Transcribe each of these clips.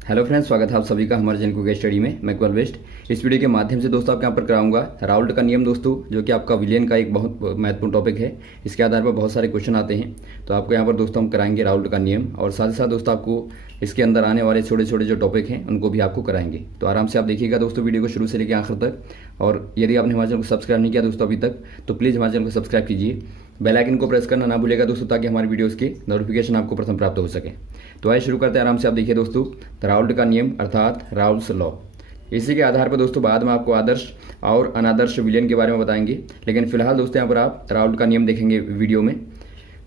Hello friends, स्वागत है आप सभी का हमारे चैनल कुकिंग स्टडी में। मैं कुणाल वेस्ट। इस वीडियो के माध्यम से दोस्तों आपके यहाँ पर कराऊंगा राउल्ट का नियम दोस्तों, जो कि आपका विलियन का एक बहुत महत्वपूर्ण टॉपिक है। इसके आधार पर बहुत सारे क्वेश्चन आते हैं, तो आपको यहाँ पर दोस्तों हम कराएंगे राउल्ट का नियम, और साथ ही साथ दोस्तों आपको इसके अंदर आने वाले छोटे छोटे जो टॉपिक हैं उनको भी आपको कराएंगे। तो आराम से आप देखिएगा दोस्तों वीडियो को शुरू से लेकर आखिर तक। और यदि आपने हमारे चैनल को सब्सक्राइब नहीं किया दोस्तों अभी तक, तो प्लीज़ हमारे चैनल को सब्सक्राइब कीजिए। बेल आइकन को प्रेस करना ना भूलिएगा दोस्तों, ताकि हमारी वीडियोस की नोटिफिकेशन आपको प्रथम प्राप्त हो सके। तो आइए शुरू करते हैं। आराम से आप देखिए दोस्तों, राउल्ट का नियम अर्थात राउल्ट्स लॉ। इसी के आधार पर दोस्तों बाद में आपको आदर्श और अनादर्श विलियन के बारे में बताएंगे, लेकिन फिलहाल दोस्तों यहाँ पर आप राउल्ट का नियम देखेंगे वीडियो में।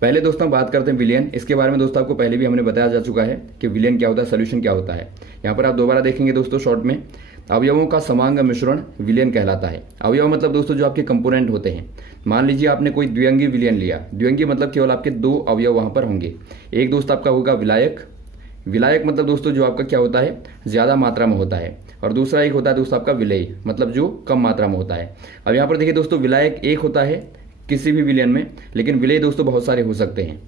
पहले दोस्तों बात करते हैं विलियन। इसके बारे में दोस्तों आपको पहले भी हमने बताया जा चुका है कि विलियन क्या होता है, सोल्यूशन क्या होता है। यहाँ पर आप दोबारा देखेंगे दोस्तों शॉर्ट में। अवयवों का समांग मिश्रण विलियन कहलाता है। अवयव मतलब दोस्तों जो आपके कंपोनेंट होते हैं। मान लीजिए आपने कोई द्विअंगी विलियन लिया। द्विअंगी मतलब केवल आपके दो अवयव वहाँ पर होंगे। एक दोस्त आपका होगा विलायक। विलायक मतलब दोस्तों जो आपका क्या होता है, ज़्यादा मात्रा में होता है। और दूसरा एक होता है दोस्तों आपका विलेय, मतलब जो कम मात्रा में होता है। अब यहाँ पर देखिए दोस्तों, विलायक एक होता है किसी भी विलियन में, लेकिन विलेय दोस्तों बहुत सारे हो सकते हैं।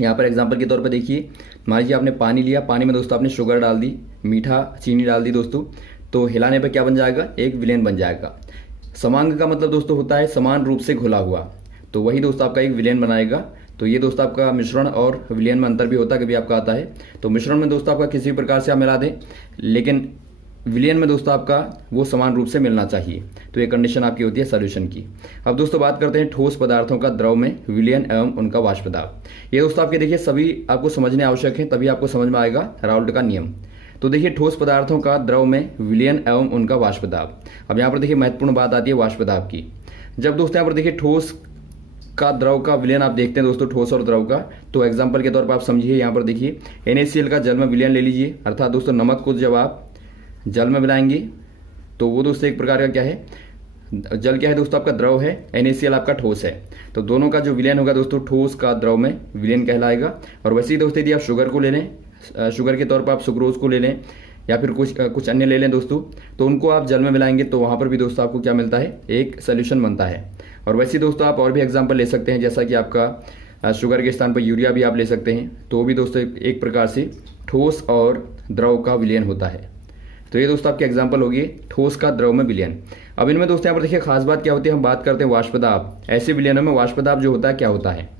यहाँ पर एग्जांपल के तौर पर देखिए, मान लीजिए आपने पानी लिया, पानी में दोस्तों आपने शुगर डाल दी, मीठा चीनी डाल दी दोस्तों, तो हिलाने पर क्या बन जाएगा, एक विलेन बन जाएगा। समांग का मतलब दोस्तों होता है समान रूप से घुला हुआ, तो वही दोस्तों आपका एक विलेन बनाएगा। तो ये दोस्तों आपका मिश्रण और विलियन में अंतर भी होता है, कभी आपका आता है। तो मिश्रण में दोस्तों आपका किसी भी प्रकार से आप मिला दें, लेकिन विलियन में दोस्तों आपका वो समान रूप से मिलना चाहिए। तो ये कंडीशन आपकी होती है सॉल्यूशन की। अब दोस्तों बात करते हैं ठोस पदार्थों का द्रव में विलियन एवं उनका वाष्प दाब। ये दोस्तों आपके देखिए सभी आपको समझने आवश्यक है, तभी आपको समझ में आएगा राउल्ट का नियम। तो देखिए ठोस पदार्थों का द्रव में विलियन एवं उनका वाष्प दाब। अब यहाँ पर देखिए महत्वपूर्ण बात आती है वाष्प दाब की। जब दोस्तों यहाँ पर देखिए ठोस का द्रव का विलयन आप देखते हैं दोस्तों, ठोस और द्रव का, तो एग्जांपल के तौर पर आप समझिए। यहाँ पर देखिए NaCl का जल में विलयन ले लीजिए, अर्थात दोस्तों नमक को जब आप जल में मिलाएंगे तो वो दोस्तों एक प्रकार का क्या है, जल क्या है दोस्तों आपका द्रव है, NaCl आपका ठोस है। तो दोनों का जो विलयन होगा दोस्तों ठोस का द्रव में विलयन कहलाएगा। और वैसे ही दोस्तों यदि आप शुगर को ले लें, शुगर के तौर पर आप सुक्रोज को ले लें या फिर कुछ अन्य ले लें दोस्तों, तो उनको आप जल में मिलाएंगे तो वहाँ पर भी दोस्तों आपको क्या मिलता है, एक सोल्यूशन बनता है। और वैसे दोस्तों आप और भी एग्जांपल ले सकते हैं, जैसा कि आपका शुगर के स्थान पर यूरिया भी आप ले सकते हैं, तो भी दोस्तों एक प्रकार से ठोस और द्रव का विलयन होता है। तो ये दोस्तों आपके एग्जांपल होगी ठोस का द्रव में विलयन। अब इनमें दोस्तों यहाँ पर देखिए खास बात क्या होती है, हम बात करते हैं वाष्प दाब। ऐसे विलयनों में वाष्प दाब जो होता है क्या होता है,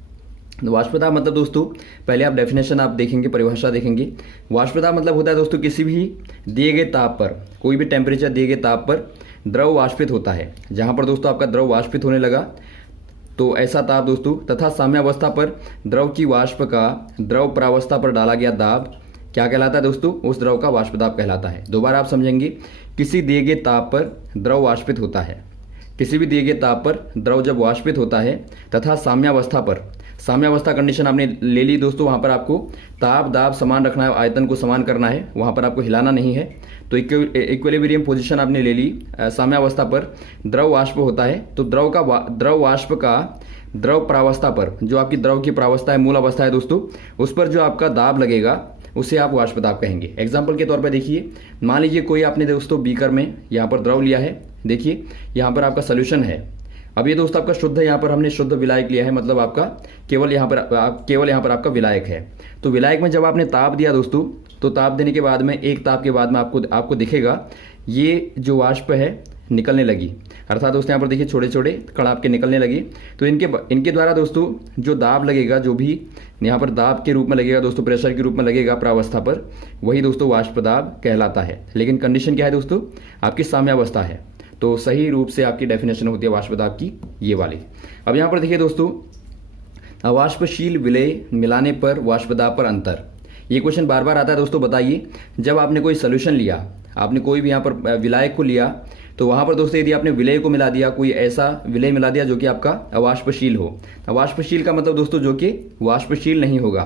वाष्प दाब मतलब दोस्तों पहले आप डेफिनेशन आप देखेंगे, परिभाषा देखेंगे। वाष्प दाब मतलब होता है दोस्तों किसी भी दिए गए ताप पर, कोई भी टेम्परेचर दिए गए ताप पर द्रव वाष्पित होता है। जहाँ पर दोस्तों आपका द्रव वाष्पित होने लगा, तो ऐसा ताप दोस्तों, तथा साम्यावस्था पर द्रव की वाष्प का द्रव प्रावस्था पर डाला गया दाब क्या कहलाता है दोस्तों, उस द्रव का वाष्प दाब कहलाता है। दोबारा आप समझेंगे, किसी दिए गए ताप पर द्रव वाष्पित होता है। किसी भी दिए गए ताप पर द्रव जब वाष्पित होता है तथा साम्यावस्था पर, साम्यावस्था कंडीशन आपने ले ली दोस्तों, वहाँ पर आपको ताप दाब समान रखना है, आयतन को समान करना है, वहाँ पर आपको हिलाना नहीं है। तो इक्विलिब्रियम पोजीशन आपने ले ली। साम्यावस्था पर द्रव वाष्प होता है, तो द्रव वाष्प का द्रव प्रावस्था पर, जो आपकी द्रव की प्रावस्था है, मूल अवस्था है दोस्तों, उस पर जो आपका दाब लगेगा उसे आप वाष्प दाब कहेंगे। एग्जाम्पल के तौर पर देखिए, मान लीजिए कोई आपने दोस्तों बीकर में यहाँ पर द्रव लिया है, देखिए यहाँ पर आपका सोल्यूशन है। अब ये दोस्तों आपका शुद्ध, यहाँ पर हमने शुद्ध विलायक लिया है, मतलब आपका केवल यहाँ पर आपका विलायक है। तो विलायक में जब आपने ताप दिया दोस्तों, तो ताप देने के बाद में, एक ताप के बाद में आपको दिखेगा ये जो वाष्प है निकलने लगी, अर्थात दोस्तों यहाँ पर देखिए छोटे छोटे कण आपके निकलने लगी। तो इनके द्वारा दोस्तों जो दाब लगेगा, जो भी यहाँ पर दाब के रूप में लगेगा दोस्तों, प्रेशर के रूप में लगेगा प्रावस्था पर, वही दोस्तों वाष्प दाब कहलाता है। लेकिन कंडीशन क्या है दोस्तों, आपकी साम्यावस्था है। तो सही रूप से आपकी डेफिनेशन होती है वाष्प दाब की, ये वाली। अब यहाँ पर देखिए दोस्तों, अवाष्पशील विलेय मिलाने पर वाष्प दाब पर अंतर। ये क्वेश्चन बार बार आता है दोस्तों। बताइए, जब आपने कोई सोल्यूशन लिया, आपने कोई भी यहाँ पर विलायक को लिया, तो वहाँ पर दोस्तों यदि आपने विलेय को मिला दिया, कोई ऐसा विलेय मिला दिया जो कि आपका अवाष्पशील हो। अवाष्पशील का मतलब दोस्तों जो कि वाष्पशील नहीं होगा।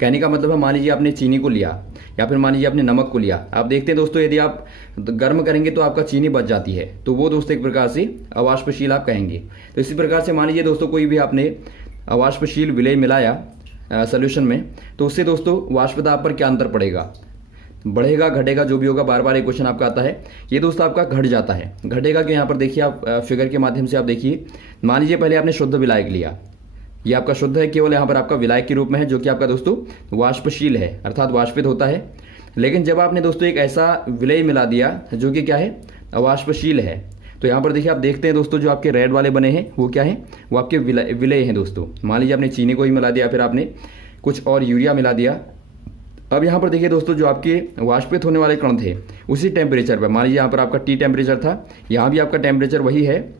कहने का मतलब है, मान लीजिए आपने चीनी को लिया या फिर मान लीजिए आपने नमक को लिया। आप देखते हैं दोस्तों, यदि आप गर्म करेंगे तो आपका चीनी बच जाती है, तो वो दोस्तों एक प्रकार से अवाष्पशील आप कहेंगे। तो इसी प्रकार से मान लीजिए दोस्तों कोई भी आपने अवाष्पशील विलेय मिलाया सोल्यूशन में, तो उससे दोस्तों वाष्प दाब पर क्या अंतर पड़ेगा, बढ़ेगा घटेगा, जो भी होगा। बार बार एक क्वेश्चन आपका आता है। ये दोस्तों आपका घट जाता है। घटेगा कि यहाँ पर देखिए आप फिगर के माध्यम से आप देखिए, मान लीजिए पहले आपने शुद्ध विलायक लिया, ये आपका शुद्ध है, केवल यहाँ पर आपका विलायक के रूप में है, जो कि आपका दोस्तों वाष्पशील है, अर्थात वाष्पित होता है। लेकिन जब आपने दोस्तों एक ऐसा विलय मिला दिया जो कि क्या है, अवाष्पशील है, तो यहाँ पर देखिए आप देखते हैं दोस्तों जो आपके रेड वाले बने हैं वो क्या है, वो आपके विलय हैं दोस्तों। मान लीजिए आपने चीनी को ही मिला दिया, फिर आपने कुछ और यूरिया मिला दिया। अब यहाँ पर देखिए दोस्तों जो आपके वाष्पित होने वाले कण थे उसी टेम्परेचर पर, मान लीजिए यहाँ पर आपका T टेम्परेचर था, यहाँ भी आपका टेम्परेचर वही है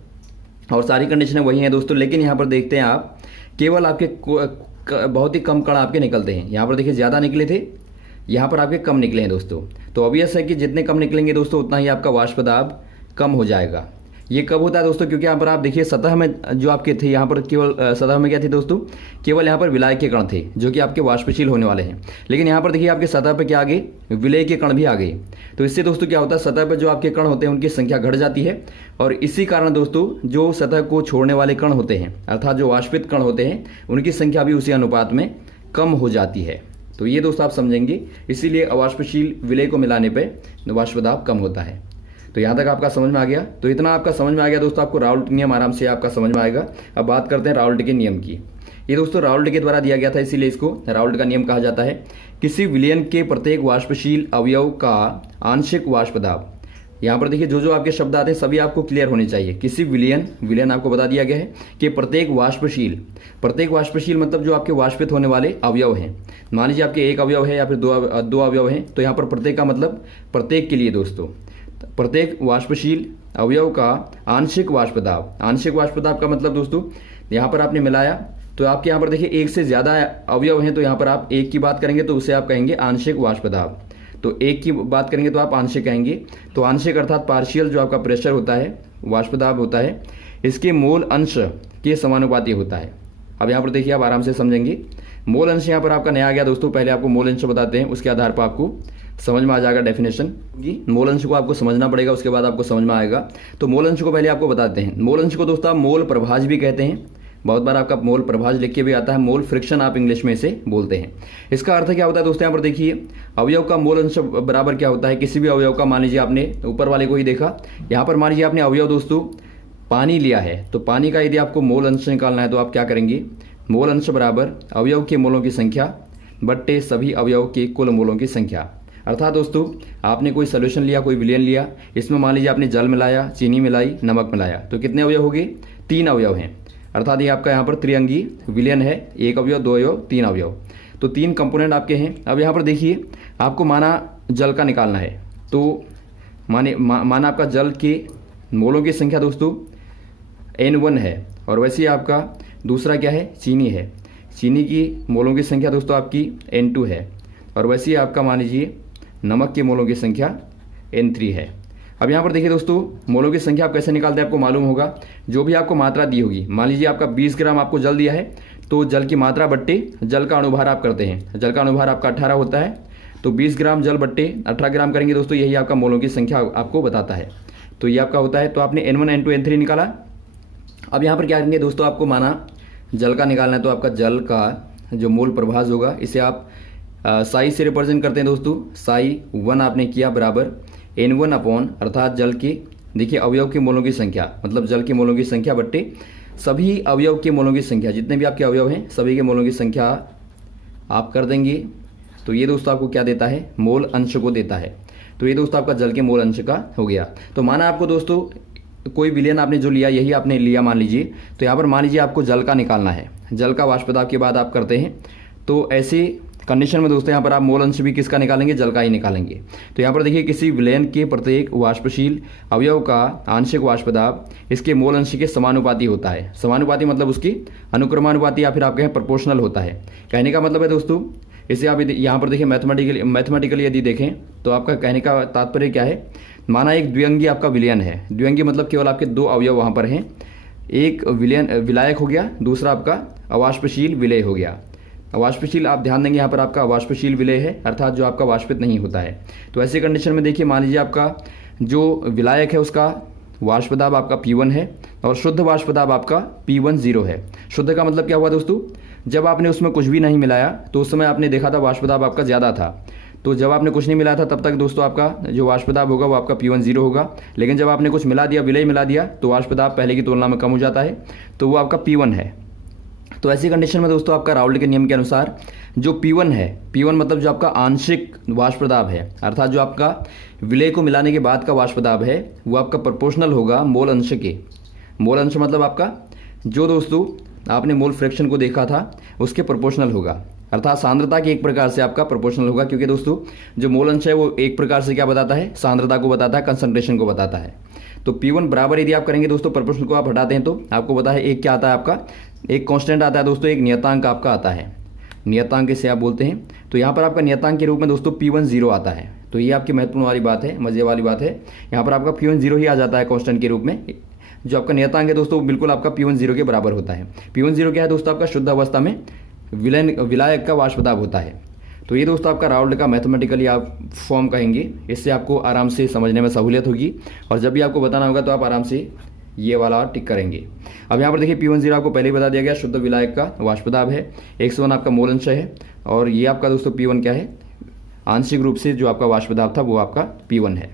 और सारी कंडीशनें वही हैं दोस्तों। लेकिन यहाँ पर देखते हैं आप केवल आपके बहुत ही कम कण आपके निकलते हैं। यहाँ पर देखिए ज़्यादा निकले थे, यहाँ पर आपके कम निकले हैं दोस्तों। तो ऑब्वियस है कि जितने कम निकलेंगे दोस्तों उतना ही आपका वाष्प दाब कम हो जाएगा। ये कब होता है दोस्तों, क्योंकि यहाँ पर आप देखिए सतह में जो आपके थे, यहाँ पर केवल सतह में क्या थे दोस्तों, केवल यहाँ पर विलायक के कण थे जो कि आपके वाष्पशील होने वाले हैं। लेकिन यहाँ पर देखिए आपके सतह पर क्या आ गए, विलय के कण भी आ गए। तो इससे दोस्तों क्या होता है, सतह पर जो आपके कण होते हैं उनकी संख्या घट जाती है और इसी कारण दोस्तों जो सतह को छोड़ने वाले कण होते हैं अर्थात जो वाष्पित कण होते हैं उनकी संख्या भी उसी अनुपात में कम हो जाती है। तो ये दोस्तों आप समझेंगे, इसीलिए अवाष्पशील विलय को मिलाने पर वाष्प दाब कम होता है। तो यहाँ तक आपका समझ में आ गया। तो इतना आपका समझ में आ गया दोस्तों, आपको राउल्ट नियम आराम से आपका समझ में आएगा। अब बात करते हैं राउल्ट के नियम की। ये दोस्तों राउल्ट के द्वारा दिया गया था, इसीलिए इसको राउल्ट का नियम कहा जाता है। किसी विलयन के प्रत्येक वाष्पशील अवयव का आंशिक वाष्प दाब, यहाँ पर देखिए जो जो आपके शब्द आते हैं सभी आपको क्लियर होने चाहिए। किसी विलयन आपको बता दिया गया है कि प्रत्येक वाष्पशील मतलब जो आपके वाष्पित होने वाले अवयव हैं। मान लीजिए आपके एक अवयव है या फिर दो अवयव हैं, तो यहाँ पर प्रत्येक का मतलब प्रत्येक के लिए दोस्तों, प्रत्येक वाष्पशील अवयव का आंशिक वाष्प दाब। आंशिक वाष्प दाब का मतलब दोस्तों यहाँ पर आपने मिलाया तो आपके यहाँ पर देखिए एक से ज़्यादा अवयव हैं, तो यहाँ पर आप एक की बात करेंगे तो उसे आप कहेंगे आंशिक वाष्प दाब। तो एक की बात करेंगे तो आप आंशिक कहेंगे। तो आंशिक अर्थात पार्शियल जो आपका प्रेशर होता है, वाष्प दाब होता है, इसके मोल अंश के समानुपाती होता है। अब यहाँ पर देखिए आप आराम से समझेंगे। मोल अंश यहाँ पर आपका नया आ गया दोस्तों, पहले आपको मोल अंश बताते हैं, उसके आधार पर आपको समझ में आ जाएगा डेफिनेशन की। मोल अंश को आपको समझना पड़ेगा, उसके बाद आपको समझ में आएगा। तो मोल अंश को पहले आपको बताते हैं। मोल अंश को दोस्तों आप मोल प्रभाज भी कहते हैं, बहुत बार आपका मोल प्रभाज लिख के भी आता है, मोल फ्रिक्शन आप इंग्लिश में इसे बोलते हैं। इसका अर्थ क्या होता है दोस्तों, यहाँ पर देखिए अवयव का मोल अंश बराबर क्या होता है, किसी भी अवयव का, मान लीजिए आपने ऊपर वाले को ही देखा, यहाँ पर मान लीजिए आपने अवयव दोस्तों पानी लिया है, तो पानी का यदि आपको मोल अंश निकालना है तो आप क्या करेंगे, मोल अंश बराबर अवयव के मोलों की संख्या बट्टे सभी अवयव के कुल मोलों की संख्या। अर्थात दोस्तों आपने कोई सोल्यूशन लिया, कोई विलयन लिया, इसमें मान लीजिए आपने जल मिलाया, चीनी मिलाई, नमक मिलाया, तो कितने अवयव हो गए, 3 अवयव हैं। अर्थात ये आपका यहाँ पर त्रिअंगी विलयन है, 1 अवयव, 2 अवयव, 3 अवयव, तो 3 कंपोनेंट आपके हैं। अब यहाँ पर देखिए आपको माना जल का निकालना है, तो माना आपका जल के मोलों की संख्या दोस्तों N1 है, और वैसे ही आपका दूसरा क्या है, चीनी है, चीनी की मोलों की संख्या दोस्तों आपकी N2 है, और वैसे ही आपका मान लीजिए नमक के मोलों की संख्या N3 है। अब यहाँ पर देखिए दोस्तों मोलों की संख्या आप कैसे निकालते हैं, आपको मालूम होगा, जो भी आपको मात्रा दी होगी, मान लीजिए आपका 20 ग्राम आपको जल दिया है, तो जल की मात्रा बट्टे जल का अनुभार आप करते हैं, जल का अनुभार आपका 18 होता है, तो 20 ग्राम जल बट्टे 18 ग्राम करेंगे दोस्तों, यही आपका मोलों की संख्या आपको बताता है। तो ये आपका होता है। तो आपने N1 N2 N3 निकाला। अब यहाँ पर क्या करेंगे दोस्तों, आपको माना जल का निकालना है, तो आपका जल का जो मोल प्रभाज होगा इसे आप साई से रिप्रेजेंट करते हैं दोस्तों। साई 1 आपने किया बराबर N1 अपॉन अर्थात जल के देखिए अवयव के मोलों की संख्या, मतलब जल के मोलों की संख्या बट्टे सभी अवयव के मोलों की संख्या, जितने भी आपके अवयव हैं सभी के मोलों की संख्या आप कर देंगे। तो ये दोस्तों आपको क्या देता है, मोल अंश को देता है। तो ये दोस्तों आपका जल के मोल अंश का हो गया। तो माना आपको दोस्तों कोई विलयन आपने जो लिया, यही आपने लिया मान लीजिए, तो यहाँ पर मान लीजिए आपको जल का निकालना है, जल का वाष्प दाब के बाद आप करते हैं। तो ऐसे कंडीशन में दोस्तों यहाँ पर आप मोल अंश भी किसका निकालेंगे, जल का ही निकालेंगे। तो यहाँ पर देखिए किसी विलयन के प्रत्येक वाष्पशील अवयव का आंशिक वाष्प दाब इसके मोल अंश के समानुपाती होता है। समानुपाती मतलब उसकी अनुक्रमानुपाती या फिर आप कहें प्रोपोर्शनल होता है। कहने का मतलब है दोस्तों, इसे आप यहाँ पर देखिए मैथमेटिकली यदि देखें तो आपका कहने का तात्पर्य क्या है, माना एक द्विअंगी आपका विलयन है, द्विअंगी मतलब केवल आपके 2 अवयव वहाँ पर हैं, एक विलायक हो गया, दूसरा आपका अवाष्पशील विलय हो गया। अवाष्पशील आप ध्यान देंगे यहाँ पर आपका अवाष्पशील विलय है, अर्थात जो आपका वाष्पित नहीं होता है। तो ऐसे कंडीशन में देखिए मान लीजिए आपका जो विलायक है उसका वाष्प दाब आपका P1 है और शुद्ध वाष्प दाब आपका P10 है। शुद्ध का मतलब क्या हुआ दोस्तों, जब आपने उसमें कुछ भी नहीं मिलाया तो उस समय आपने देखा था वाष्प दाब आपका ज़्यादा था। तो जब आपने कुछ नहीं मिलाया था तब तक दोस्तों आपका जो वाष्प दाब होगा वो आपका P10 होगा। लेकिन जब आपने कुछ मिला दिया, विलय मिला दिया, तो वाष्प दाब पहले की तुलना में कम हो जाता है, तो वो आपका P1 है। तो ऐसी कंडीशन में दोस्तों आपका राउल्ट के नियम के अनुसार जो P1 है, P1 मतलब जो आपका आंशिक वाष्प दाब है, अर्थात जो आपका विलय को मिलाने के बाद का वाष्प दाब है, वो आपका प्रोपोर्शनल होगा मोल अंश के। मोल अंश मतलब आपका जो दोस्तों आपने मोल फ्रैक्शन को देखा था उसके प्रोपोर्शनल होगा, अर्थात सांद्रता के एक प्रकार से आपका प्रोपोर्शनल होगा, क्योंकि दोस्तों जो मोल अंश है वो एक प्रकार से क्या बताता है, सांद्रता को बताता है, कंसंट्रेशन को बताता है। तो P1 बराबर यदि आप करेंगे दोस्तों, प्रोपोर्शनल को आप हटाते हैं तो आपको पता है एक क्या आता है आपका, एक कांस्टेंट आता है दोस्तों, एक नियतांक आपका आता है, नियतांक इसे आप बोलते हैं। तो यहाँ पर आपका नियतांक के रूप में दोस्तों P1 0 आता है। तो ये आपकी महत्वपूर्ण वाली बात है, मजे वाली बात है, यहाँ पर आपका P1 0 ही आ जाता है कांस्टेंट के रूप में। जो आपका नियतांक है दोस्तों बिल्कुल आपका P1 0 के बराबर होता है। P1 0 क्या है दोस्तों, आपका शुद्ध अवस्था में विलायक का वाष्प दाब होता है। तो ये दोस्तों आपका राउल्ट का मैथमेटिकली आप फॉर्म कहेंगे, इससे आपको आराम से समझने में सहूलियत होगी, और जब भी आपको बताना होगा तो आप आराम से ये वाला टिक करेंगे। अब यहाँ पर देखिए P1 0 आपको पहले ही बता दिया गया, शुद्ध विलायक का वाष्प दाब है, 101 आपका मोल अंश है, और ये आपका दोस्तों P1 क्या है, आंशिक रूप से जो आपका वाष्प दाब था वो आपका P1 है।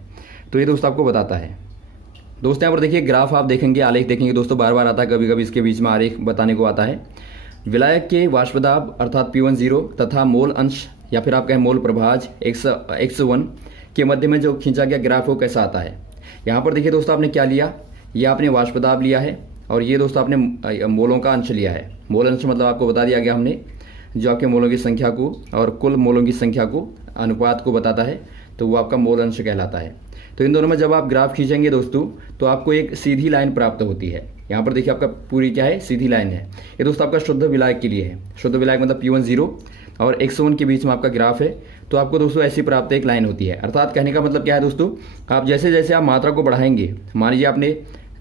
तो ये दोस्तों आपको बताता है। दोस्तों यहाँ पर देखिए ग्राफ आप देखेंगे, आलेख देखेंगे दोस्तों, बार बार आता है, कभी कभी इसके बीच में आलेख बताने को आता है। विलायक के वाष्प दाब अर्थात P1 0 तथा मोल अंश या फिर आप कहें मोल प्रभाज 101 के मध्य में जो खींचा गया ग्राफ वो कैसा आता है। यहाँ पर देखिए दोस्तों आपने क्या लिया, ये आपने वाष्प दाब लिया है, और ये दोस्तों आपने मोलों का अंश लिया है। मोल अंश मतलब आपको बता दिया गया हमने, जो आपके मोलों की संख्या को और कुल मोलों की संख्या को अनुपात को बताता है, तो वो आपका मोल अंश कहलाता है। तो इन दोनों में जब आप ग्राफ खींचेंगे दोस्तों तो आपको एक सीधी लाइन प्राप्त होती है। यहाँ पर देखिए आपका पूरी क्या है, सीधी लाइन है। ये दोस्तों आपका शुद्ध विलायक के लिए है, शुद्ध विलायक मतलब P1 0 और 101 के बीच में आपका ग्राफ है। तो आपको दोस्तों ऐसी प्राप्त एक लाइन होती है, अर्थात कहने का मतलब क्या है दोस्तों, आप जैसे जैसे आप मात्रा को बढ़ाएंगे, मान लीजिए आपने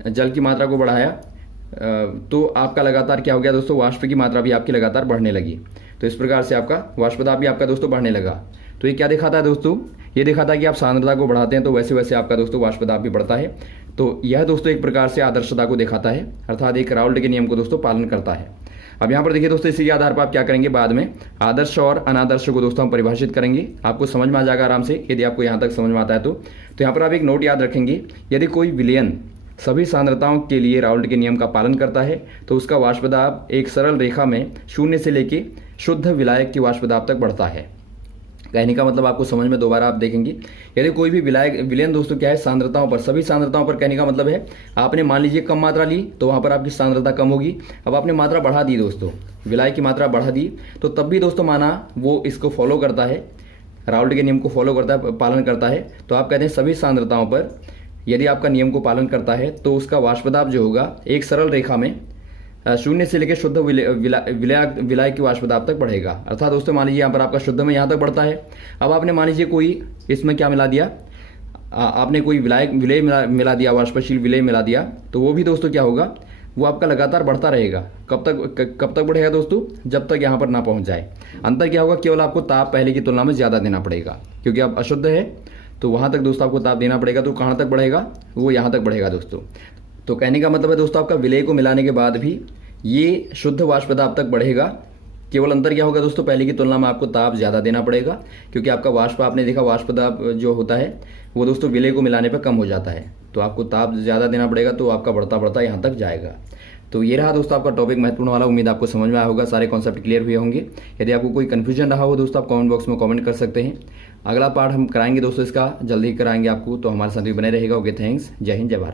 जल की मात्रा को बढ़ाया तो आपका लगातार क्या हो गया दोस्तों, वाष्प की मात्रा भी आपकी लगातार बढ़ने लगी। तो इस प्रकार से आपका वाष्प दाब भी आपका दोस्तों बढ़ने लगा। तो ये क्या दिखाता है दोस्तों, ये दिखाता है कि आप सांद्रता को बढ़ाते हैं तो वैसे वैसे आपका दोस्तों वाष्प दाब भी बढ़ता है। तो यह दोस्तों एक प्रकार से आदर्शता को दिखाता है, अर्थात एक राउल्ट के नियम को दोस्तों पालन करता है। अब यहाँ पर देखिए दोस्तों इसी के आधार पर आप क्या करेंगे, बाद में आदर्श और अनादर्श को दोस्तों हम परिभाषित करेंगे, आपको समझ में आ जाएगा आराम से, यदि आपको यहाँ तक समझ में आता है तो यहाँ पर आप एक नोट याद रखेंगे, यदि कोई विलयन सभी सांद्रताओं के लिए राउल्ट के नियम का पालन करता है तो उसका वाष्प दाब एक सरल रेखा में 0 से लेके शुद्ध विलायक की वाष्प दाब तक बढ़ता है। कहने का मतलब आपको समझ में दोबारा आप देखेंगे, यदि कोई भी विलयन दोस्तों क्या है, सांद्रताओं पर, सभी सांद्रताओं पर, कहने का मतलब है आपने मान लीजिए कम मात्रा ली तो वहाँ पर आपकी सांद्रता कम होगी। अब आपने मात्रा बढ़ा दी दोस्तों, विलायक की मात्रा बढ़ा दी, तो तब भी दोस्तों माना वो इसको फॉलो करता है, राउल्ट के नियम को फॉलो करता है, पालन करता है। तो आप कहते हैं सभी सांद्रताओं पर यदि आपका नियम को पालन करता है तो उसका वाष्प दाब जो होगा एक सरल रेखा में 0 से लेकर शुद्ध विलायक की वाष्प दाब तक बढ़ेगा। अर्थात दोस्तों मान लीजिए यहाँ पर आपका शुद्ध में यहाँ तक बढ़ता है। अब आपने मान लीजिए कोई इसमें क्या मिला दिया, आपने कोई विलय मिला दिया, वाष्पशील विलय मिला दिया, तो वो भी दोस्तों क्या होगा, वो आपका लगातार बढ़ता रहेगा। कब तक बढ़ेगा दोस्तों, जब तक यहाँ पर ना पहुँच जाए। अंतर क्या होगा, केवल आपको ताप पहले की तुलना में ज़्यादा देना पड़ेगा, क्योंकि आप अशुद्ध है तो वहाँ तक दोस्तों आपको ताप देना पड़ेगा। तो कहाँ तक बढ़ेगा, वो यहाँ तक बढ़ेगा दोस्तों। तो कहने का मतलब है दोस्तों आपका विलय को मिलाने के बाद भी ये शुद्ध वाष्प दाब तक बढ़ेगा। केवल अंतर क्या होगा दोस्तों, पहले की तुलना में आपको ताप ज़्यादा देना पड़ेगा, क्योंकि आपका वाष्प, आपने देखा वाष्प दाब जो होता है वो दोस्तों विलय को मिलाने पर कम हो जाता है, तो आपको ताप ज़्यादा देना पड़ेगा, तो आपका बढ़ता बढ़ता यहाँ तक जाएगा। तो ये रहा दोस्तों आपका टॉपिक महत्वपूर्ण वाला, उम्मीद आपको समझ में आया होगा, सारे कॉन्सेप्ट क्लियर हुए होंगे। यदि आपको कोई कन्फ्यूजन रहा हो दोस्तों, आप कमेंट बॉक्स में कमेंट कर सकते हैं। अगला पार्ट हम कराएंगे दोस्तों, इसका जल्दी ही कराएंगे आपको, तो हमारे साथ भी बने रहेगा। ओके, थैंक्स, जय हिंद, जय भारत।